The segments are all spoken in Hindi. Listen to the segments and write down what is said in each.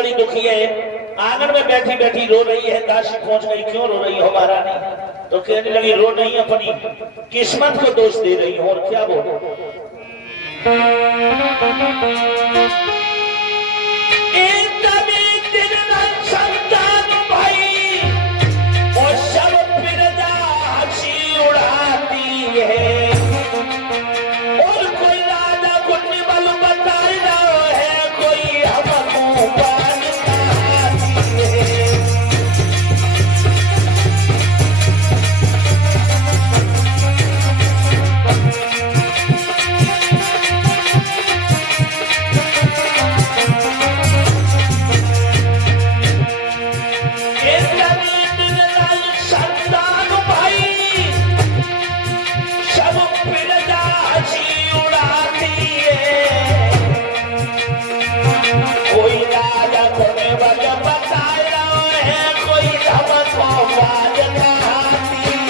बड़ी दुखी है, आंगन में बैठी बैठी रो रही है। दासी पहुंच गई, क्यों रो रही हो महारानी? तो कहने लगी, रो नहीं, अपनी किस्मत को दोष दे रही हूं। और क्या बोलो, संतान भाई और सब प्रजा हंसी उड़ाती है, और कोई राजा कुंडी बल बताए ना है, कोई हमको बात कहती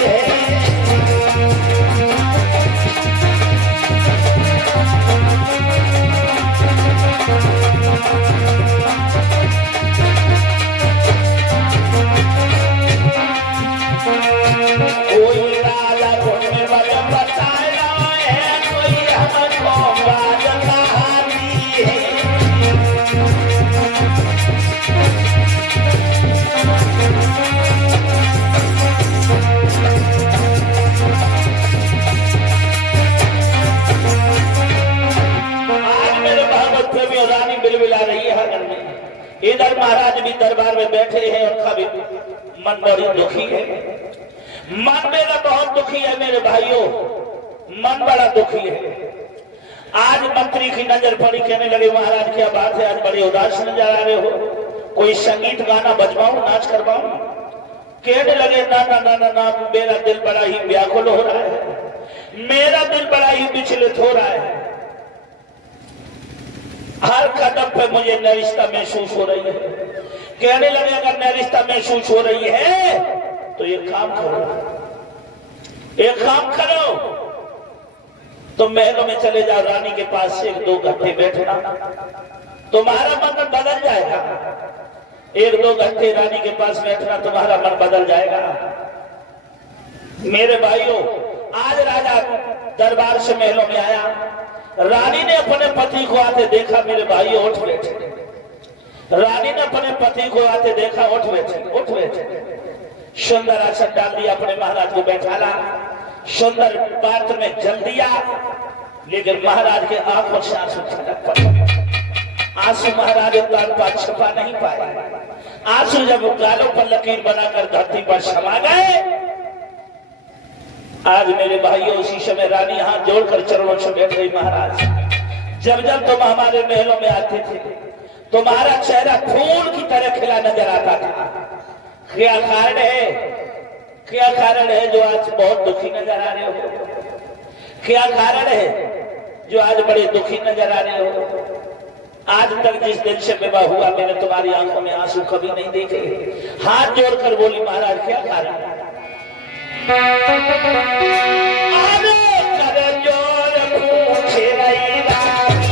है। इधर महाराज भी दरबार में बैठे हैं और कभी मन बड़ी दुखी है। मन मेरा बहुत दुखी है मेरे भाइयों, मन बड़ा दुखी है। आज मंत्री की नजर पड़ी, कहने लगे, महाराज क्या बात है, आज बड़े उदास नजर आ रहे हो, कोई संगीत गाना बजवाऊं, नाच करवाऊं? कहने लगे, ना ना ना ना ना, मेरा दिल बड़ा ही व्याकुल हो रहा है, मेरा दिल बड़ा ही विचलित हो रहा है। हर कदम पे मुझे नरिश्ता महसूस हो रही है। कहने लगे, अगर नरिश्ता महसूस हो रही है तो एक काम करो, एक काम करो, तो महलों में चले जाओ, रानी के पास 1-2 घंटे बैठना, तुम्हारा मन बदल जाएगा। 1-2 घंटे रानी के पास बैठना, तुम्हारा मन बदल जाएगा। मेरे भाइयों, आज राजा दरबार से महलों में आया, रानी ने अपने पति को आते देखा। मेरे भाइयों, उठ बैठे। रानी ने अपने पति को आते देखा, उठ बैठे, उठ बैठे। सुंदर आसन डाल दिया, अपने महाराज को बैठाला, सुंदर पात्र में जल दिया, लेकिन महाराज के आंखों से आंसू छलक पड़े। आंसू महाराज छुपा नहीं पाए। आंसू जब गालों पर लकीर बनाकर धरती पर समा गए, आज मेरे भाइयों उसी समय रानी हाथ जोड़कर चरणों से बैठ गई। महाराज, जब जब तुम हमारे महलों में आते थे, तुम्हारा चेहरा फूल की तरह खिला नजर आता था। क्या कारण है, क्या कारण है जो आज बहुत दुखी नजर आ रहे हो? क्या कारण है जो आज बड़े दुखी नजर आ रहे हो? आज तक जिस दिन से विवाह हुआ, मैंने तुम्हारी आंखों में आंसू कभी नहीं देखे। हाथ जोड़कर बोली, महाराज क्या कारण है? अरे कर जोर पूछे रही रानी,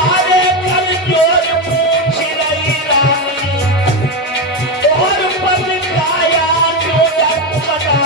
अरे कर जोर पूछ रही रानी, और पद काया जो जगमगा।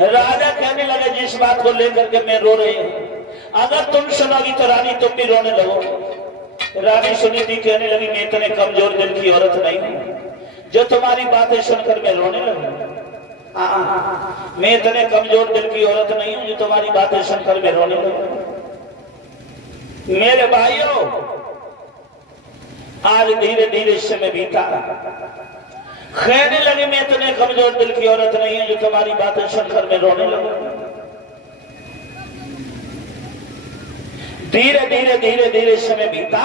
राजा कहने लगे जिस बात को लेकर के मैं रो रही हूँ, अगर तुम सुनोगी तो रानी तुम भी रोने लगोगी। रानी सुनी थी, कहने लगी मैं इतने कमजोर दिल की औरत नहीं हूँ जो तुम्हारी बातें सुनकर मैं रोने लगूं। मैं इतने कमजोर दिल की औरत नहीं हूं जो तुम्हारी बातें सुनकर मैं रोने लगूं। मेरे भाइयों, आज धीरे धीरे समय बीता, कहने लगे मैं इतने कमजोर दिल की औरत नहीं हूं जो तुम्हारी बातें सुनकर मैं रोने लगूं। धीरे धीरे धीरे धीरे समय बीता,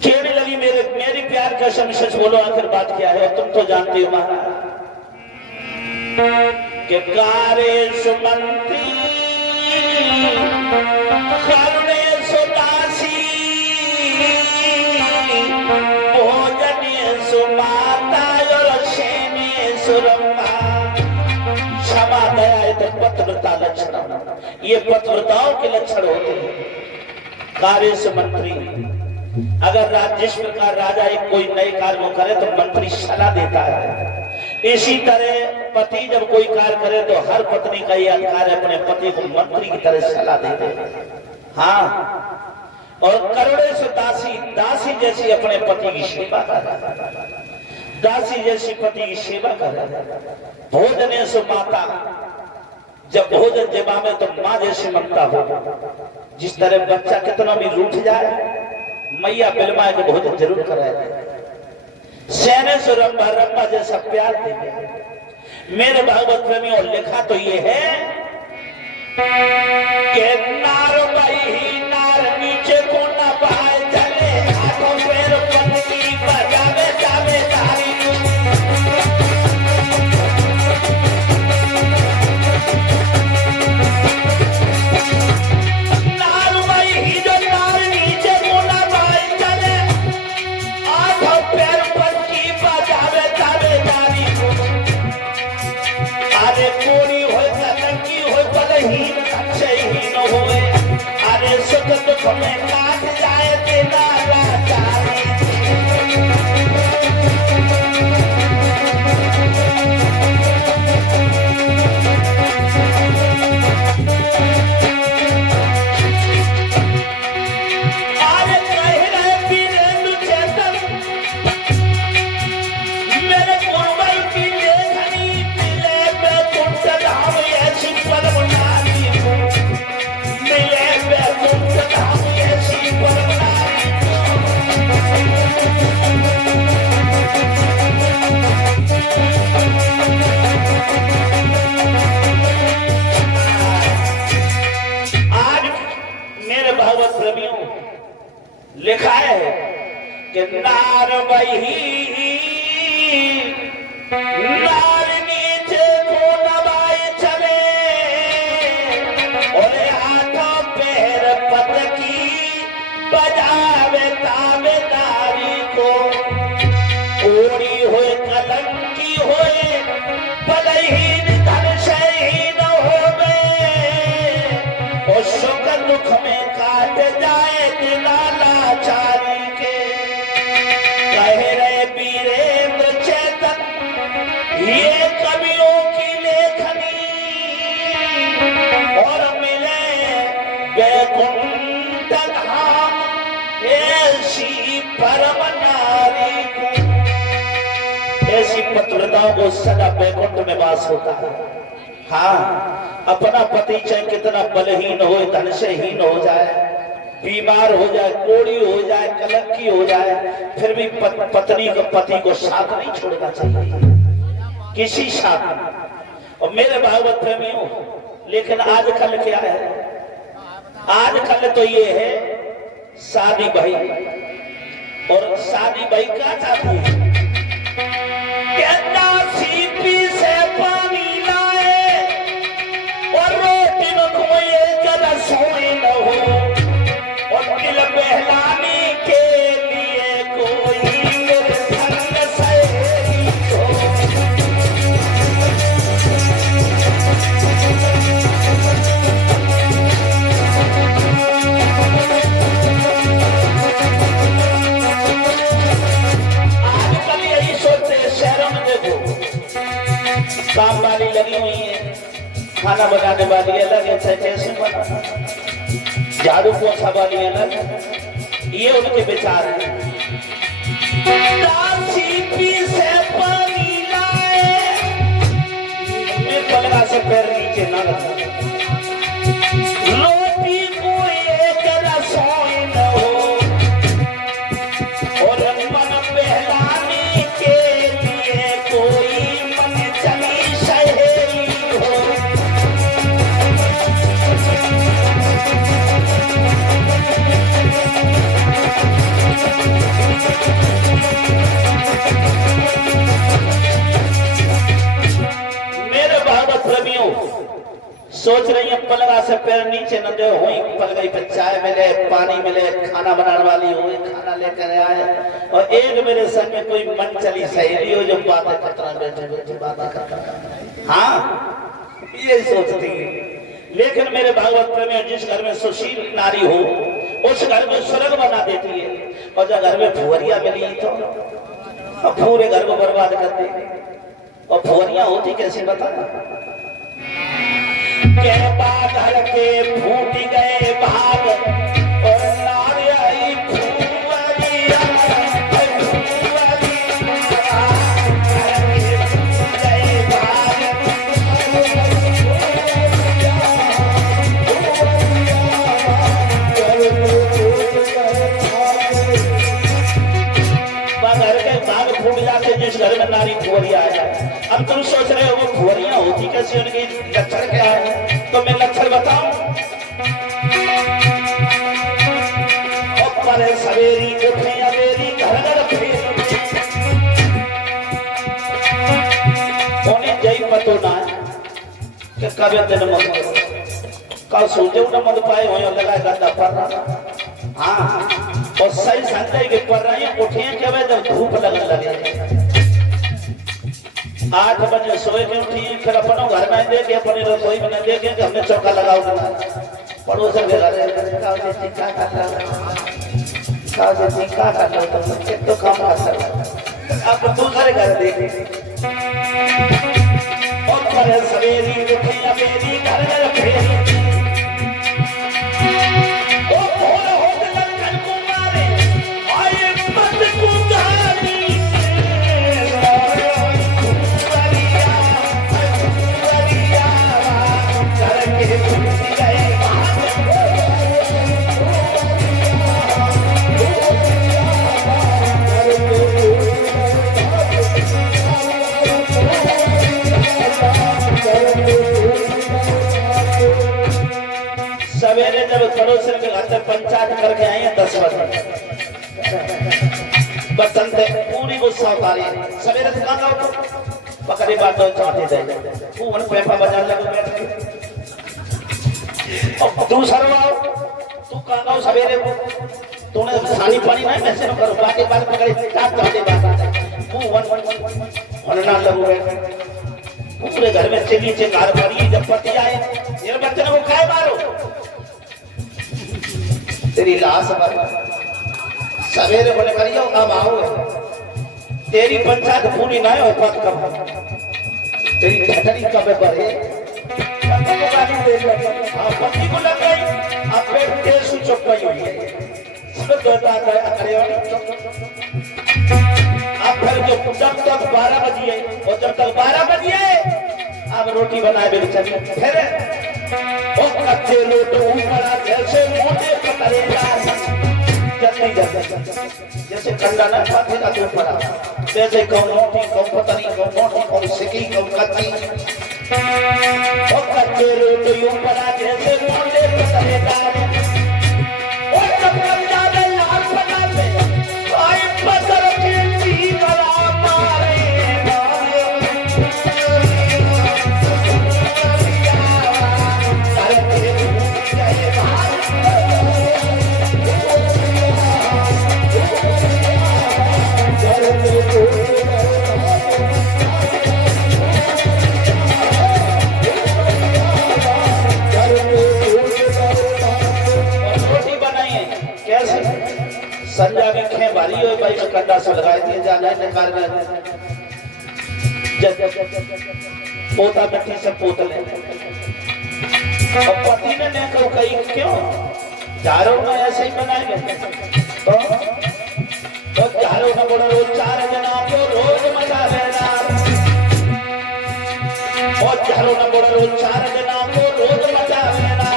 कहने लगी मेरी प्यार का सच बोलो, आखिर बात क्या है? तुम तो जानती हो महाराज कि कार्येषु मंत्री करुणेषु दासी भोजनेषु माता और शयनेषु रम्मा। क्षमा दया तो पतिव्रता लक्षण, ये पतिव्रताओं के लक्षण होते हैं। कार्येषु मंत्री, अगर जिस प्रकार राजा एक कोई नए कार्य को करे तो मंत्री सलाह देता है, इसी तरह पति जब कोई कार्य करे तो हर पत्नी का यह अधिकार है अपने पति को मंत्री की तरह सलाह दे दे। हाँ, और करुणेषु दासी, दासी जैसी अपने पति की सेवा करे, दासी जैसी पति की सेवा करे। भोजनेषु माता, जब भोजन जमावे तो माँ जैसी ममता हो। जिस तरह बच्चा कितना भी रूठ जाए, मैया बिलमा के भोजन जरूर कराए। शयनेषु रम्भा, रम्भा जैसा प्यार दे। मेरे भागवत प्रेमियों, लिखा तो ये है कि नार बही नार नीचे को न बहाए चले, हाथों पैर पत्नी बजावे जावे तारी। लिखा है कि नार बही नार नीचे को नवाए चले, और हाथों पैर पतकी बजावे तावे नारी को। ओढ़ी हुए कलंकी हुए बलहीन धनशहीन होवे, और सुख दुख में काट जाए दिलाला चारी के। कह रहे वीरेंद्र चेतन ये कवियों की लेखनी, और मिले वैकुंठ धाम ऐसी परम नारी को। ऐसी पतिव्रताओं को सदा वैकुंठ में वास होता है। हाँ, अपना पति चाहे कितना बलहीन हो, धन से हीन हो जाए, बीमार हो जाए, कोड़ी हो जाए, कलंकी हो जाए, फिर भी पत्नी को पति को साथ नहीं छोड़ना चाहिए किसी साथ। और मेरे भागवत प्रेमियों, लेकिन आजकल क्या है? आजकल तो ये है शादी भाई, और शादी भाई क्या चाहती है? सीपी से पानी लाए और रोटी न खोए, जरा सोए न हो, और दिल बहलाने के लिए कोई मेरे संग सहेली हो। आजकल यही सोचते हैं, शहरों में देखो खाना बनाने वाली अलग है, चाहे कैसे बना, झाड़ू पोछा वाली अलग, ये उनके विचार हैं। से पानी लाए, मैं पलड़ा से पैर नीचे न रखा, रोटी को एक रसोई न हो, और मन बहलाने के लिए कोई मन चली सहेली हो। मेरे भागवत प्रेमियों सोच रही है पलड़ा से पैर नीचे न दे, हुई पलगई पे चाय मिले, पानी मिले, खाना बनाने वाली हुई खाना लेकर आए, और एक मेरे संग में कोई मन चली सहेली हो जो बातें करता बैठे बैठे बातें करता। हाँ ये सोचती है। लेकिन मेरे भागवत प्रेमियों जिस घर में सुशील नारी हो उस घर में स्वर्ग बना देती है, और जब घर में भुवरिया मिली तो पूरे घर को बर्बाद कर देती। और भुवरिया होती कैसे बता, के बादल के फूट गए भाग और नारी आई भुवरिया, जिस घर में नारी भुवरिया आ जाए। अब तुम सोच रहे हो वो भुवरिया होती कैसे, उनकी लक्षण क्या है, तो मैं लक्षण बताऊं। पर सवेरी उठे अवेरी घर घर फिर, उन्हें जय पतो ना कि कब दिन मत कल सोचे न मत पाए हो लगा गंदा पर रहा। हाँ और सही संजय के पर रहे हैं, उठे क्या जब धूप लगने लगे 8 बजे सोए के उठी, फिर अपनों घर में देखे अपनी रसोई में देखे कि हमने चौका लगाओ, पड़ोसन के घर तो काम कर अब दूसरे घर देखे। और पर सवेरी उठे अवेरी घर घर फेरी, सवेरे जब पड़ोसन के घर से पंचायत करके आए हैं 10 बजे, बसंत पूरी गुस्सा उतारी, सवेरे से कहाँ तो पकड़ी बात तो चाहते थे वो उन पैपा बाजार लगे बैठ के। अब दूसरा तू कहाँ सवेरे तूने पानी पानी नहीं कैसे न करो, बाकी बात पकड़ी चाट चाहते बात वो वन ना लगो बैठ पूरे घर में चली चिंगार पड़ी। जब पति आए ये बच्चे को खाए मारो तेरी लाश सवेरे बोले करियो अब आओ, तेरी पंचायत पूरी ना हो पद कब तेरी घटनी कब बढ़े, पति को लग गई अब फिर तेल से चौपाई हुई है। अब फिर जब तक 12 बजिए और जब तक 12 बजिए अब रोटी बनाए बिल चलिए, फिर और कच्चे लोटे ऊपर जैसे मोटे पतरेदार जल्दी जल्दी जैसे कंडा न खाते ना तो ऊपर जैसे कौन मोटी कौन पतली कौन मोटी कौन सिकी कौन कच्ची, और कच्चे लोटे ऊपर जैसे मोटे पतरेदार और जब तक ज्यादा लाल बनाते आई पत्थर के जीवरा मारे संजा में खे भारी हो भाई में कंडा से लगाई दिए जाना निकाल में पोता मिट्टी से पोत ले और पति ने को कही क्यों चारों में ऐसे ही बनाएंगे तो चारों का बड़ा रोज 4 जना को रोज मचा लेना और चारों का बड़ा रोज 4 जना को रोज मचा लेना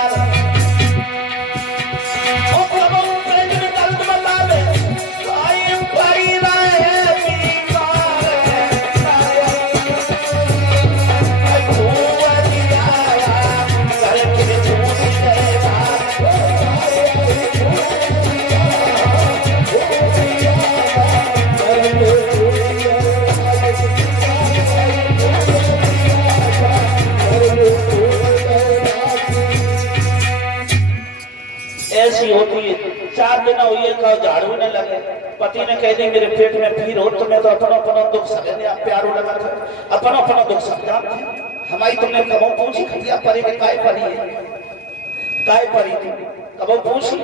और कब प्रेम में दर्द बता दे आई पाई रहे ऐसी होती है 4 दिन हुई का झाड़ू न लगे पति ने कह दी मेरे पेट में पीर हो तुम्हें तो अपना अपना दुख समझ प्यारो लगा था अपना अपना दुख समझा हमारी तुमने कबो पूछी खटिया परी में काय परी है काय परी थी कबो पूछी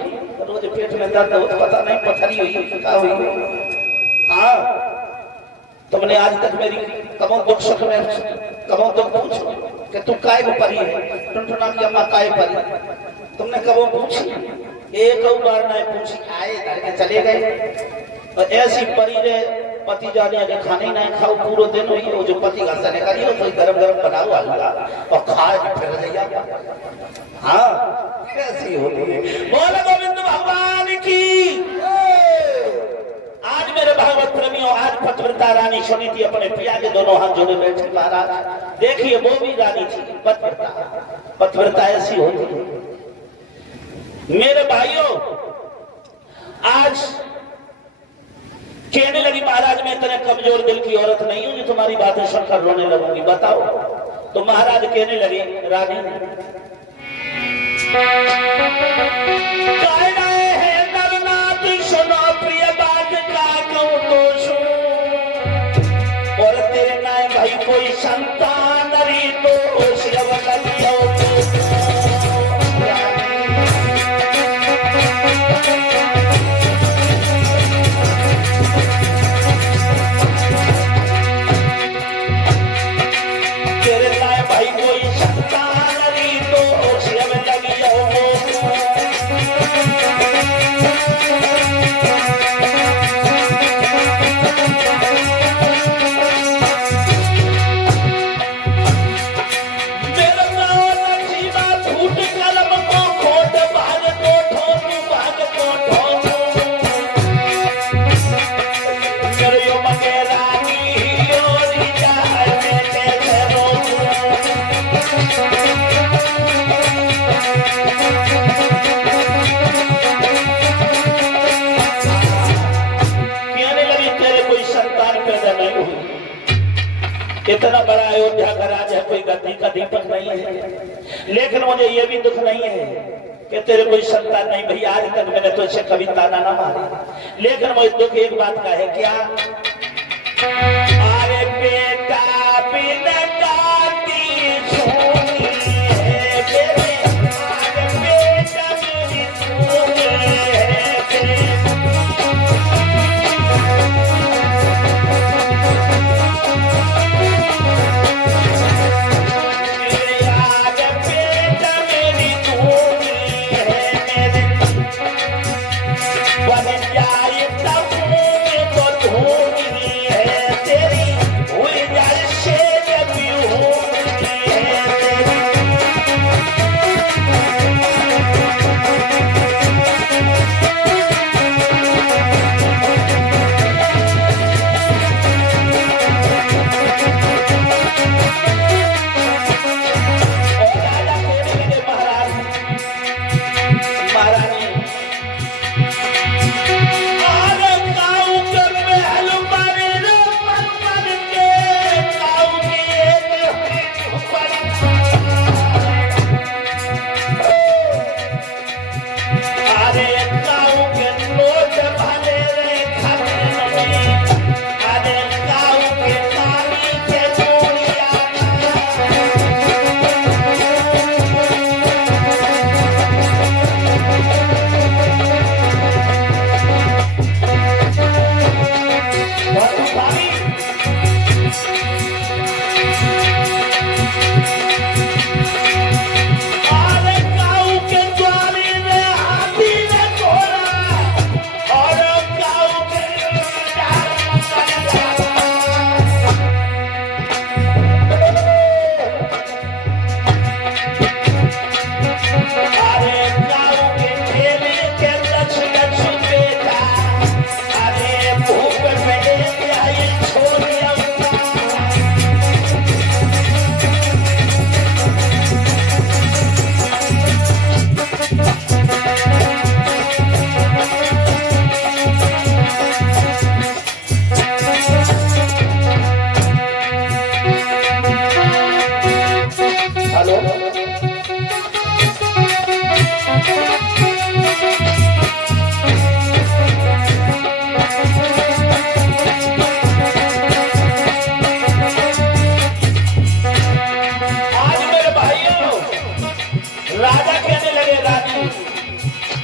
रोज पेट में दर्द हो तो पता नहीं पथरी हुई क्या हुई हाँ तुमने आज तक मेरी कबो दुख सुख में कबो दुख पूछो कि तू काय को परी है टुनटुना की अम्मा काय परी तुमने कबो पूछी एक बार नहीं पूछी आए करके चले गए और ऐसी परी रे पति जाने के खाने नहीं खाओ पूरा दिन हुई वो जो पति का सने करियो तो गरम गरम बनाओ हलवा और खाए फिर जाइए हाँ ऐसी होती है बोलो गोविंद भगवान की आज मेरे भागवत प्रेमियों आज पतिव्रता रानी सुनी थी अपने पिया के दोनों हाथ जोड़े बैठे महाराज देखिए वो भी रानी थी पतिव्रता ऐसी होती है मेरे भाइयों आज कहने लगी महाराज मैं इतने कमजोर दिल की औरत नहीं हूं जो तुम्हारी बातें सुनकर रोने लगूंगी बताओ तो महाराज कहने लगे रानी है नरनाथ सुनो प्रिय बात का कहूं तो सुन और तेरे नाय भाई कोई संतान री तो शिव लगियो इतना बड़ा अयोध्या का राज है कोई गद्दी का दीपक नहीं है लेकिन मुझे ये भी दुख नहीं है कि तेरे कोई संतान नहीं भैया आज तक मैंने तो इसे कभी ताना ना मारे लेकिन मुझे दुख एक बात का है क्या अरे बेटा बिना काटी सोनी है बेटे अरे बेटा मेरी सोनी है तेरी हुई जाए शेर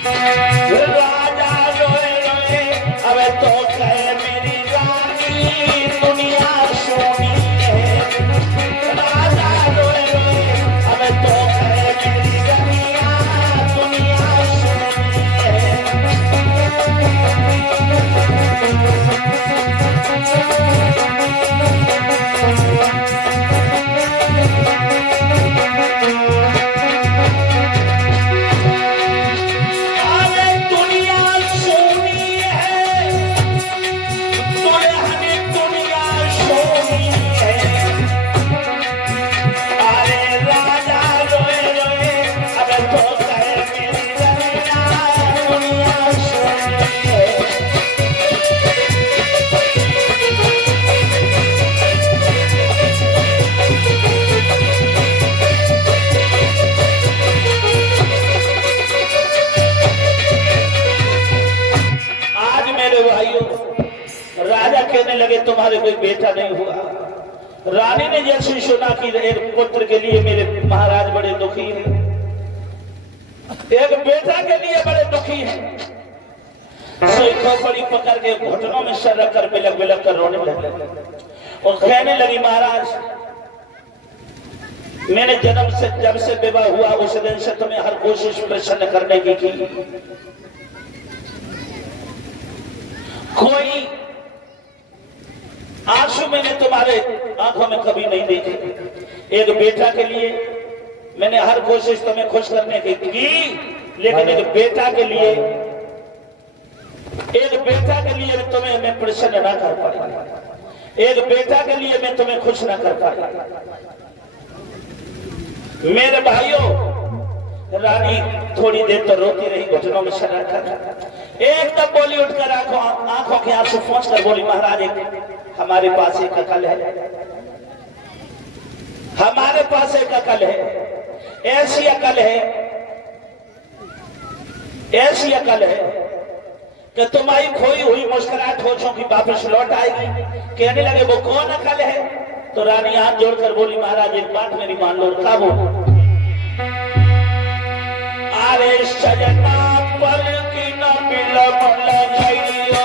राजा रोए रोए अब तो कहे मेरी रानी दुनिया सोनी है। राजा रोए रोए अब तो कहे मेरी रानिया दुनिया सोनी है। कहने लगे तुम्हारे कोई बेटा नहीं हुआ। रानी ने जैसे सुना कि एक पुत्र के लिए मेरे महाराज बड़े दुखी हैं, एक बेटा के लिए बड़े दुखी हैं, खोपड़ी पकड़ के घुटनों में सर रखकर बिलक बिलक कर रोने लगे और कहने लगी महाराज मैंने जब से विवाह हुआ उस दिन से तुम्हें हर कोशिश प्रसन्न करने की कोई आंसू मैंने तुम्हारे आंखों में कभी नहीं देखे। एक बेटा के लिए मैंने हर कोशिश तुम्हें खुश करने की लेकिन एक बेटा के लिए तुम्हें मैं प्रसन्न ना कर पाया, एक बेटा के लिए मैं तुम्हें खुश ना कर पाया। मेरे भाइयों रानी थोड़ी देर तो रोती रही, घुटनों में सर रखकर एकदम बोली उठकर आंखों के आंसू पोंछ कर बोली महाराज हमारे पास एक अकल है, हमारे पास एक अकल है, ऐसी अकल है कि तुम्हारी खोई हुई मुस्कुराहट होठों की वापस लौट आएगी। कहने लगे वो कौन अकल है? तो रानी हाथ जोड़कर बोली महाराज एक बात मेरी मान लो। क्या वो? अरे सजना पल की न मिलब लगाइयो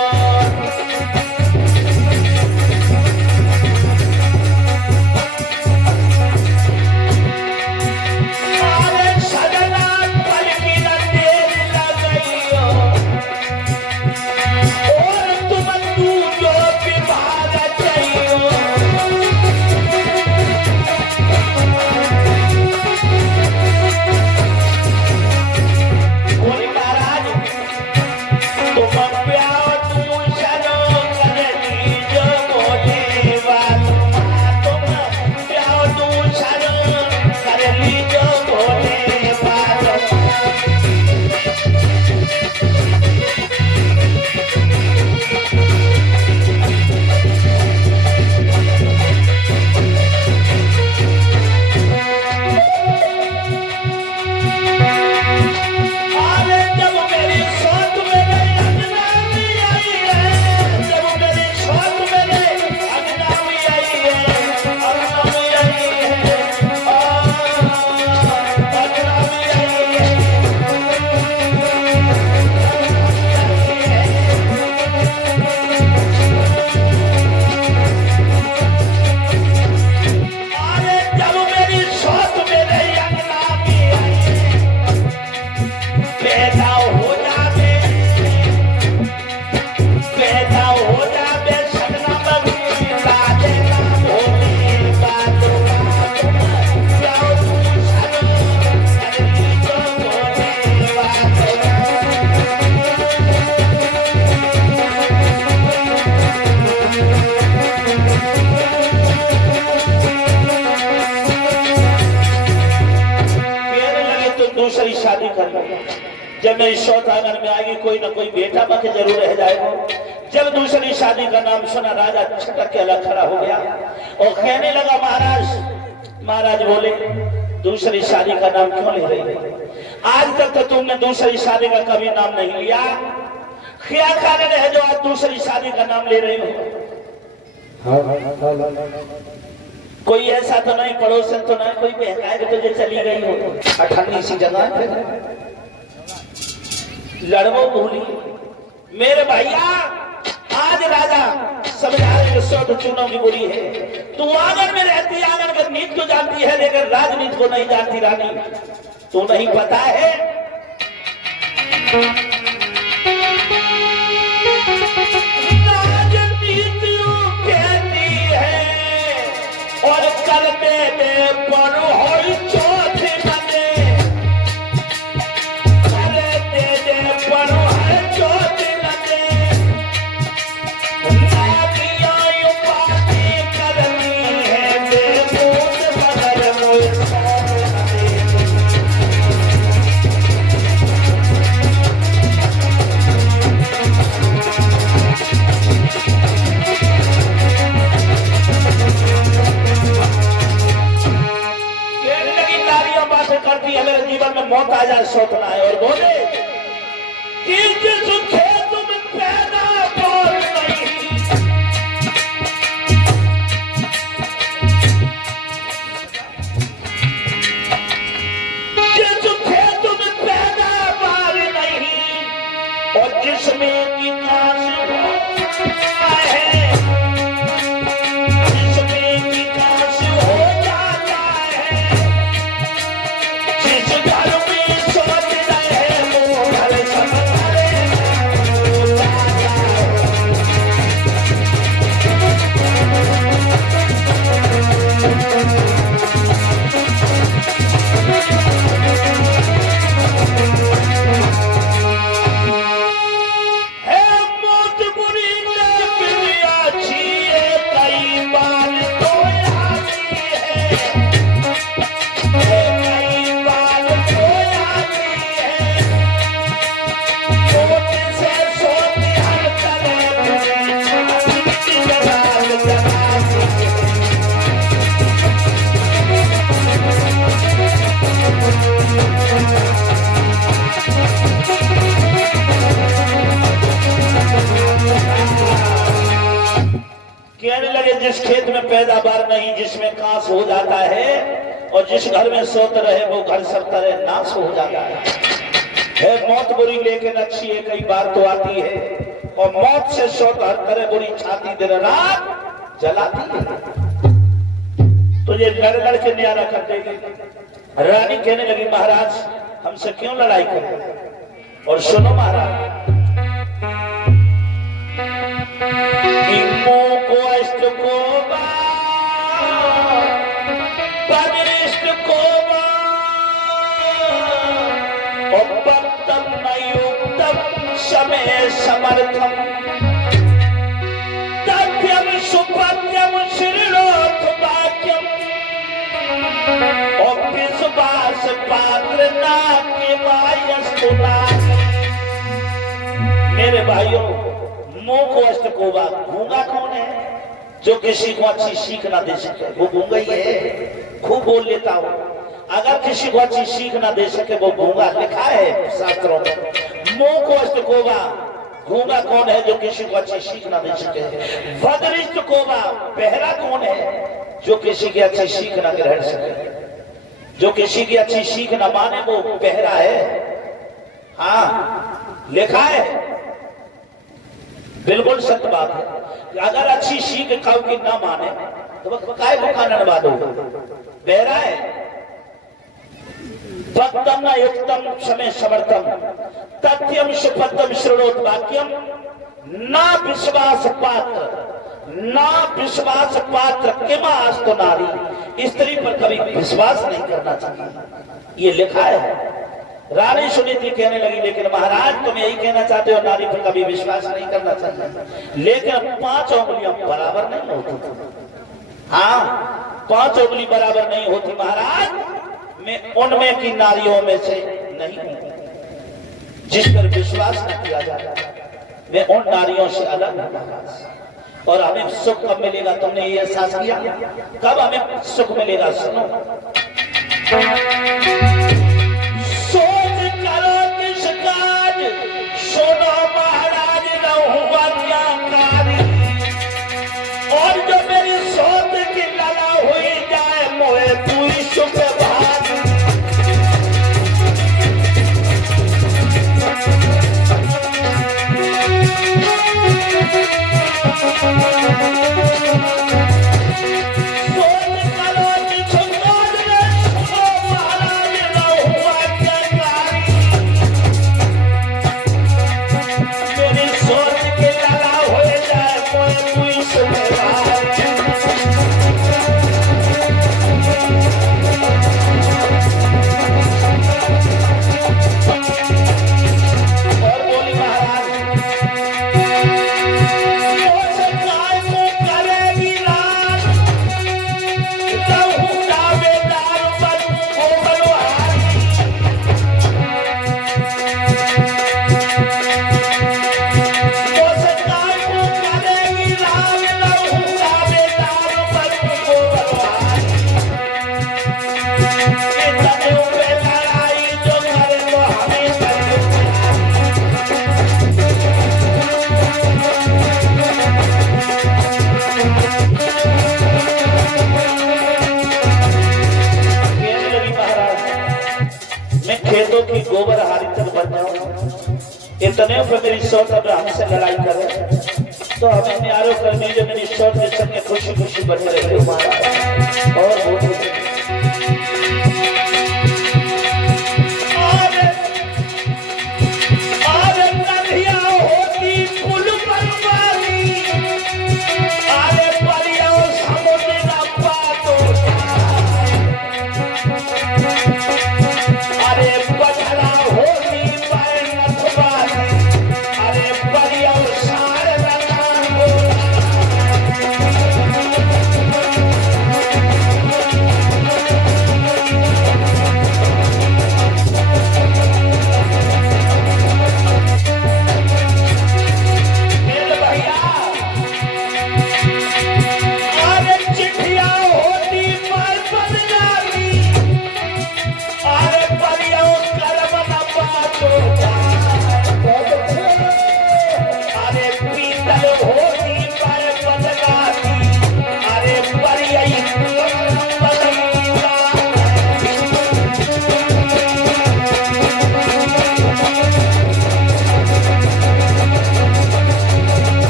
शादी कर लो। जब मेरी शौत आंगन में आएगी कोई ना कोई बेटा बाकी जरूर रह जाएगा। जब दूसरी शादी का नाम सुना राजा छटक के अलग खड़ा हो गया और कहने लगा महाराज बोले दूसरी शादी का नाम क्यों ले रही है? आज तक तो तुमने दूसरी शादी का कभी नाम नहीं लिया, क्या कारण है जो आज दूसरी शादी का नाम ले रही हो? कोई ऐसा तो नहीं पड़ोसन तो नहीं कोई बहकाए तो जो चली गई हो अठन्नी सी जगह पे? लड़वो भूली मेरे भैया। आज राजा समझा रहे शोध चुनों की बुरी है। तू आंगन में रहती, आंगन का नीति तो जानती है, लेकिन राजनीति को नहीं जानती रानी। तू नहीं पता है राजनीति कहती है और करते दे पर होई चौथ बने, करते दे पर है चौथ बने, नादिया यो बातें करनी है बेबूत बदल मोए सौर बने। करती है मेरे जीवन में मौत आ जाए सोचना है। और बोले कि जिस खेत में पैदा बोल नहीं, जिस खेत में पैदा बार नहीं और जिसमें विकास है, जिसमें विकास हो जाता है, जिस घर में सोच रहे वो घर संभाले है मौत बुरी लेकिन अच्छी है, कई बार तो आती है, कई बार तो आती है, सोच से सोच हर तरह जवाब जवाब। कहने लगे जिस खेत में पैदावार नहीं, जिसमें कांस हो जाता है, और जिस घर में सोत रहे वो घर सब तरह नाश हो जाता है मौत बुरी लेकिन अच्छी है, कई बार तो आती है, और मौत से सोत हर तरह बुरी छाती दिन रात जलाती है। तो ये लड़ लड़ के न्यारा कर देगी। रानी कहने लगी महाराज हमसे क्यों लड़ाई करें? और सुनो महाराज, समय समर्थम तथ्यम सुपथ्यम श्रीरोथ वाक्यम और विश्वास पात्र ना के वायस्तुना। मेरे भाइयों, मुंह को अष्ट को बात, गूंगा कौन है जो किसी को अच्छी सीख ना दे सके? वो गूंगा ही है। खूब बोल लेता हूं, अगर किसी को अच्छी सीख ना दे सके वो गूंगा। लिखा है शास्त्रों में, मुंह को अष्ट कोबा, गूंगा कौन है जो किसी को अच्छी सीख ना दे सके? बदरिष्ट कोबा, बहरा कौन है जो किसी की अच्छी सीख ना ग्रहण सके? जो किसी की अच्छी सीख ना माने वो बहरा है। हाँ, लिखा है, बिल्कुल सत्य बात है। अगर अच्छी सीख खाओ की ना माने तो काय को कानन बादो, बहरा है। भक्तम न युक्तम समय समर्थम तथ्यम सुपथम श्रृणोत वाक्यम ना विश्वास पात्र किमास्तु नारी। स्त्री पर कभी विश्वास नहीं करना चाहिए, ये लिखा है। रानी सुनीति कहने लगी लेकिन महाराज तुम यही कहना चाहते हो नारी पर कभी विश्वास नहीं करना चाहिए, लेकिन 5 उंगलियां बराबर नहीं होती। हाँ, 5 उंगली बराबर नहीं होती महाराज। मैं उनमें की नारियों में से नहीं हूं जिस पर विश्वास न किया जाता। मैं उन नारियों से अलग हूं। और हमें सुख कब मिलेगा? तुमने ये एहसास किया? कब हमें सुख मिलेगा? सुनो, सोच करो किस काज, सुनो महाराज रहूंगा क्या कारी, और जो मेरी सोच की लगा हुई जाए मोहे पूरी सुख भाग। तक बन जाओ। इतने पे मेरी शौत अब हमसे लड़ाई करे तो हमें न्यारो करनी जो मेरी शौत के संग खुशी खुशी बने रहे हमारा और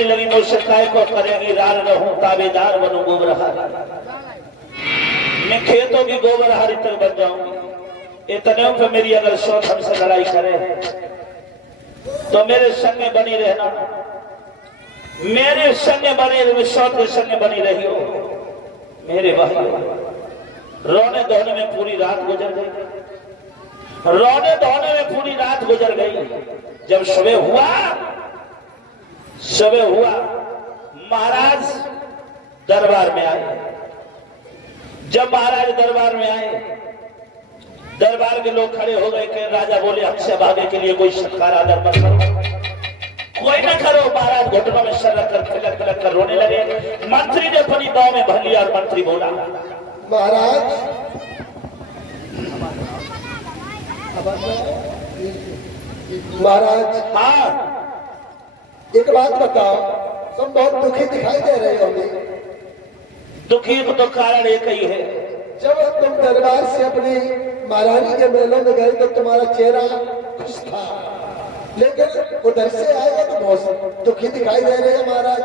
लगी नौशकाय को करेगी राल रहूं ताबेदार बनूं गोबरहारी मैं खेतों की गोबरहारी तक बन जाऊंगी। इतने पे मेरी अगर शौत हमसे लड़ाई करे तो मेरे संग में बनी रहना, मेरे संग बने शौत के संग बनी रही हो मेरे भाई। रोने धोने में पूरी रात गुजर गई, रोने धोने में पूरी रात गुजर गई। जब सुबह हुआ महाराज दरबार में आए। जब महाराज दरबार में आए दरबार के लोग खड़े हो गए कि राजा बोले हमसे भागे के लिए कोई सत्कार आदर मत करो, कोई ना करो। महाराज घुटनों में सर रखकर फिलक फिलक कर रोने लगे। मंत्री ने अपनी गांव में भर लिया और मंत्री बोला महाराज हाँ एक बात बताओ, तुम बहुत दुखी दिखाई दे रहे हो। दुखी तो कारण एक ही है, जब तुम दरबार से अपनी महारानी के मेलों में गए तो तुम्हारा चेहरा खुश था, लेकिन उधर से आए तो बहुत दुखी दिखाई दे रहे हैं महाराज।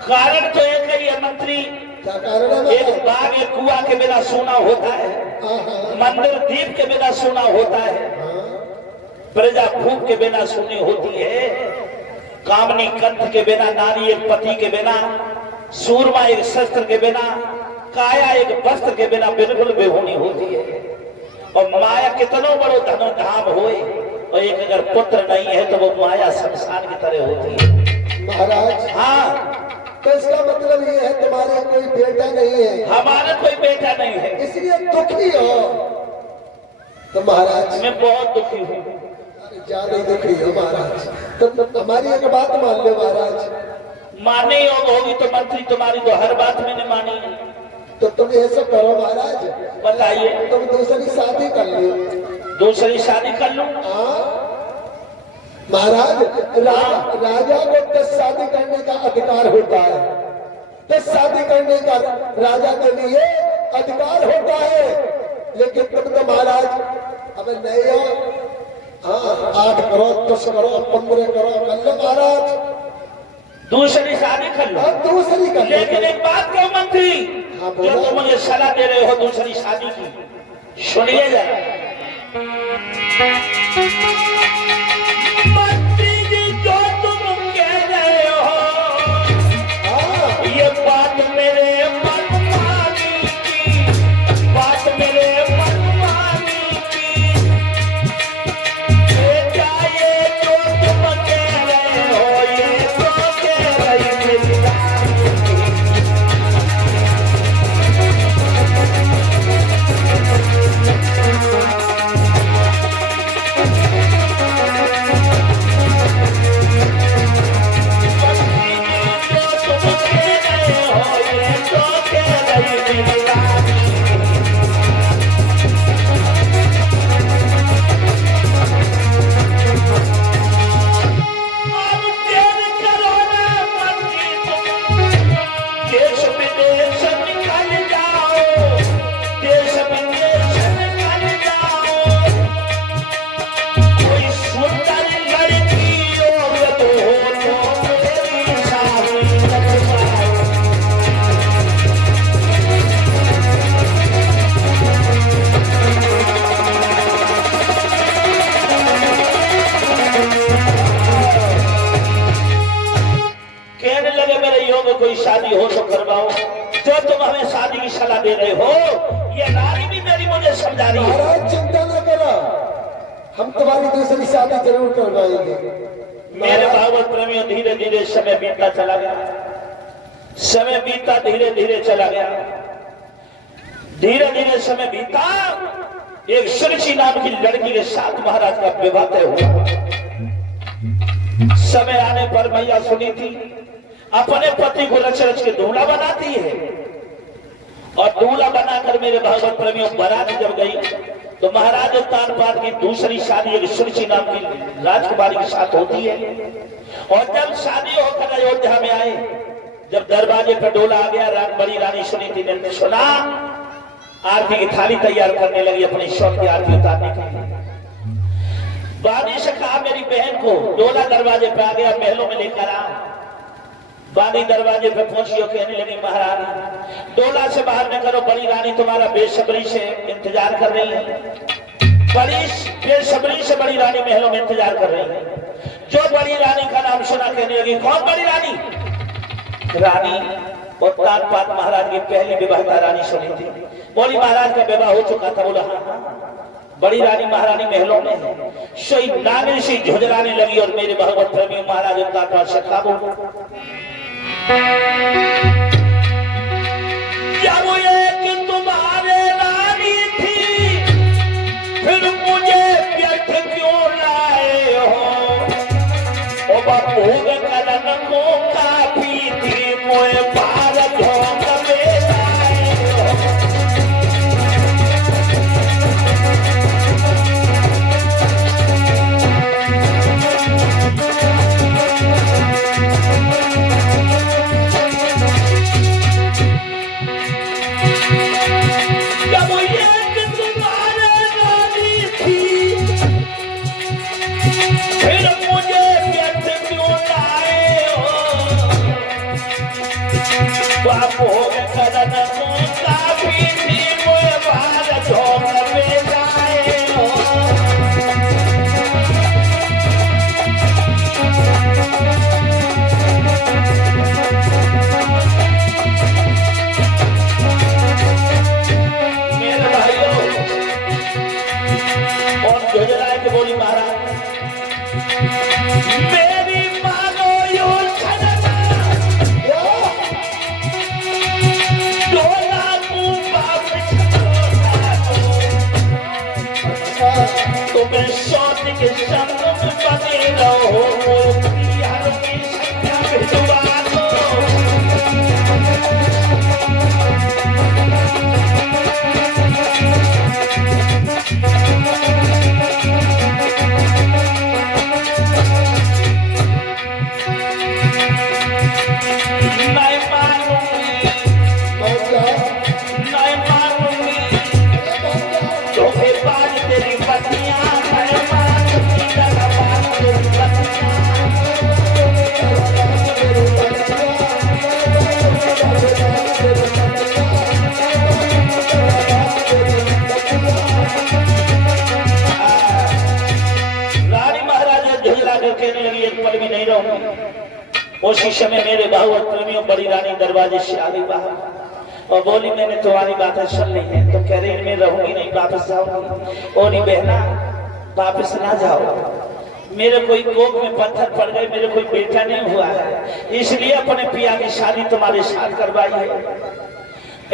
कारण तो एक ही है मंत्री। क्या कारण है? एक बाग एक कुआं के बिना सोना होता है, मंदिर दीप के बिना सोना होता है, प्रजा भूख के बिना सोनी होती है, कामनी कंठ के बिना नारी एक पति के बिना, सूरमा एक शस्त्र के बिना, काया एक वस्त्र के बिना बिल्कुल बेहोनी होती है। और माया कितनो बड़ो धनो धाम होए और एक अगर पुत्र नहीं है तो वो माया शमशान की तरह होती है महाराज। हाँ तो इसका मतलब ये है तुम्हारे कोई बेटा नहीं है? हमारा कोई बेटा नहीं है, इसलिए दुखी हो। तो महाराज मैं बहुत दुखी हूँ। ज्यादा दुखी हो महाराज, तो हमारी एक बात मान लो महाराज। मानने योग होगी तो मंत्री तुम्हारी तो हर बात मैंने मानी है। तो तुम ऐसा करो महाराज, बताइए। तुम दूसरी शादी कर लो। दूसरी शादी कर लूं? महाराज राजा को 10 शादी करने का अधिकार होता है, 10 शादी करने का राजा के लिए अधिकार होता है, लेकिन तुम तो महाराज अब नहीं हो। 8 करो, 10 करो, 15 करो, कर लो महाराज। दूसरी शादी कर लो। दूसरी कर लो। लेकिन एक बात कहो मंत्री, जो तुम मुझे सलाह दे रहे हो दूसरी शादी की, सुनिए जरा। मंत्री जी जो तुम कह रहे हो ये बात मेरे मनमानी की, बात मेरे मनमानी की। बेटा ये जो तुम कह रहे हो ये तो कह रही मेरी कोई शादी हो तो करवाओ, जो तुम हमें शादी की सलाह दे रहे हो ये रानी भी मेरी मुझे समझा रही है। महाराज चिंता न करो, हम तुम्हारी दूसरी शादी जरूर करवाएंगे। मेरे भागवत प्रेमियों, धीरे धीरे समय बीतता चला गया, समय बीता धीरे धीरे चला गया, धीरे धीरे समय बीता। एक सुरक्षी नाम की लड़की के साथ महाराज का विवाह तय हुआ। समय आने पर मैया सुनी थी अपने पति को रच रच के दूल्हा बनाती है, और दूल्हा बनाकर मेरे भागवत प्रेमियों बारात जब गई तो महाराज तानपाद की दूसरी शादी एक सुरक्षी नाम की राजकुमारी के साथ होती है। और जब शादी होकर अयोध्या में आए, जब दरवाजे पर डोला आ गया, बड़ी रानी सुनीति ने सुना, आरती की थाली तैयार करने लगी अपनी शौक की आरती उतारने के लिए। बानी से कहा मेरी बहन को डोला दरवाजे पे आ गया, महलों में लेकर आ। बानी दरवाजे पे पहुंची और कहने लगी महारानी डोला से बाहर न करो, बड़ी रानी तुम्हारा बेसब्री से इंतजार कर रही है। बड़ी बेसब्री से बड़ी रानी महलों में इंतजार कर रही है। जो बड़ी रानी का नाम सुना कहने लगी कौन बड़ी रानी? रानी और तानपाद महाराज की पहली विवाहिता रानी सुनी थी। बोली महाराज का विवाह हो चुका था। बोला हाँ। बड़ी रानी महारानी महलों में है। सोई नागिन सी झुंझलाने लगी और मेरे भगवत प्रेमी महाराज तानपाद से कहा जब ये तुम्हारे रानी थी फिर मुझे व्यर्थ क्यों लाए हो? ओ बापू कदन को काफी थी मोए भारत में लाए हो। बापू कदन को काफी थी मोए भारत में लाए हो। मेरे भाइयों और गुजरात के बोली महाराज मेरी मानो यो तुम्हें शौक के संग बने रहो यार की संख्या भिजवा दो। नहीं मानूंगी, नहीं मानूंगी धोखेबाज तेरी पतियां, नहीं मानूंगी दगाबाज तेरी पतियां। रानी महाराज झुंझला कर कहने लगी एक पल भी नहीं रहूंगी। उसी समय मेरे भागवत प्रेमियों बड़ी रानी दरवाजे से आ गई बाहर और बोली मैंने तुम्हारी बातें सुन ली है। तो कह रही मैं रहूंगी नहीं, वापस जाऊंगी। और बहना वापस ना जाओ, मेरे कोई कोख में पत्थर पड़ गए, मेरे कोई बेटा नहीं हुआ है, इसलिए अपने पिया की शादी तुम्हारे साथ करवाई है।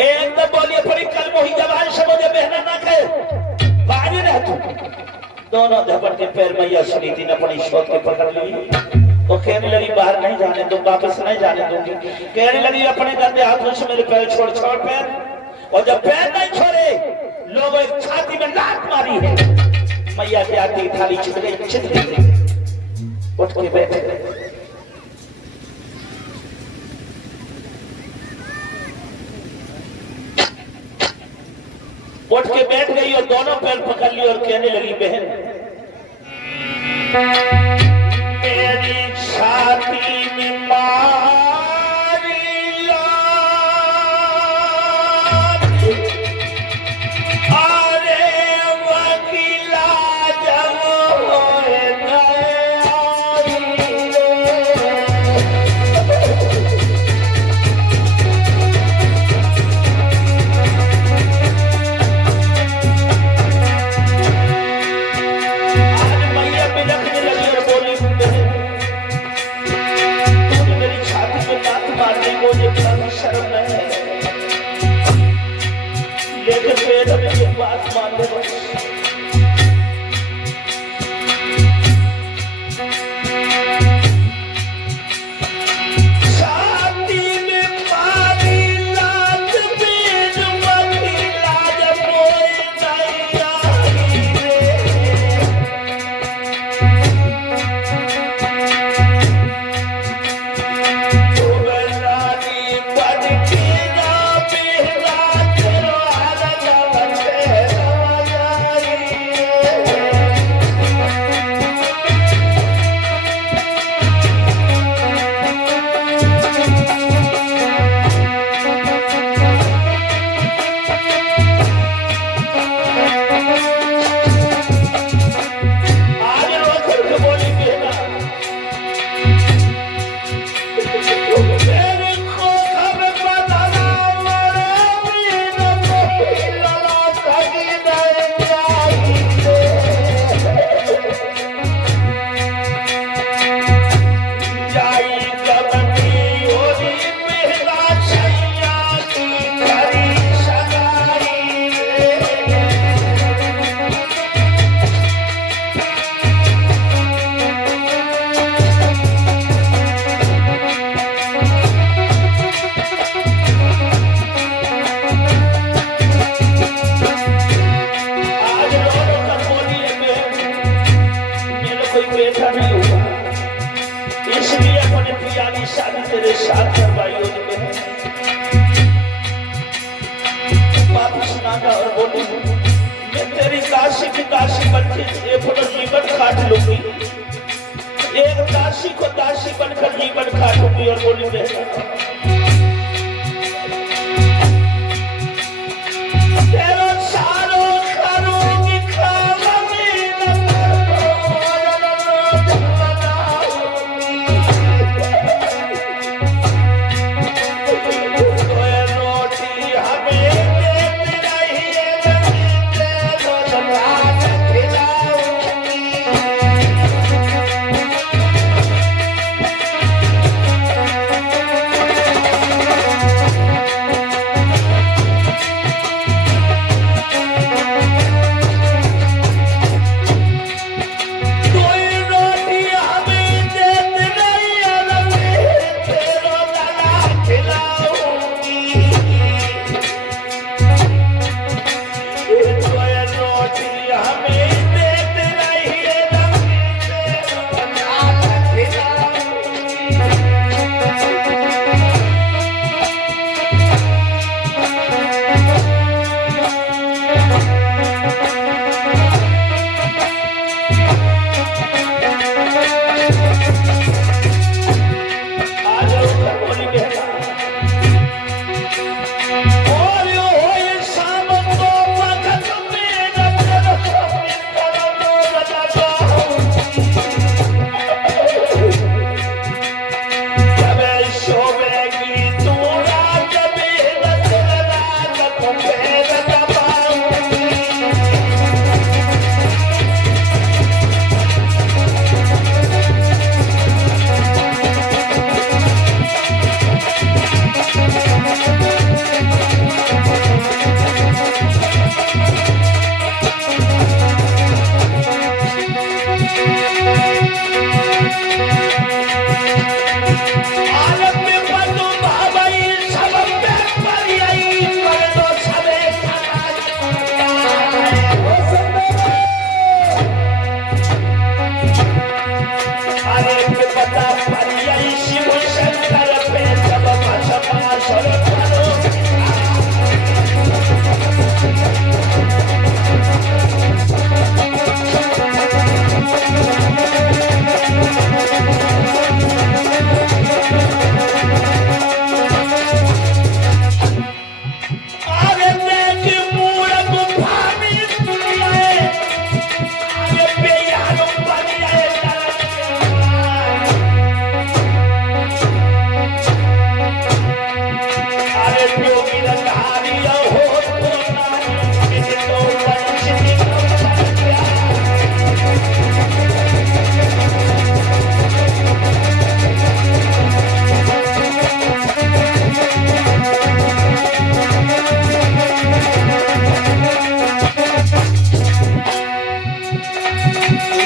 एकदम बोलिए बड़ी कल मोही जवान से मुझे बहना ना कहे, बाजी रह तू। दोनों झपट के पैर मैया सुनीति ने अपनी शौक के पकड़ ली। वो कहने लगी बाहर नहीं जाने दूं, वापस नहीं जाने दूंगी। कहने लगी अपने गंदे हाथों से मेरे पैर छोड़ छोड़ पैर। और जब पैर नहीं छोड़े लोगों एक छाती में लात मारी है। मैया की आरती की थाली छिप गई, छिप गई। उठ के बैठे उठ के बैठ गई और दोनों पैर पकड़ ली और कहने लगी बहन मेरी छाती में मारी लात, अरे वकीला जब होए नयारी रे। कोई बेटा नहीं हुआ, इसलिए अपने पिया की शादी तेरे साथ करवाई उनमें। बात सुनागा और बोली मैं तेरी दासी की दासी बनकर अपना जीवन काट लूंगी, एक दासी को दासी बनकर जीवन काटूंगी। और बोली बेटा तेरा सारो करूंगी खावा में रोटी हमें देती रहिए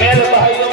मेरे भाई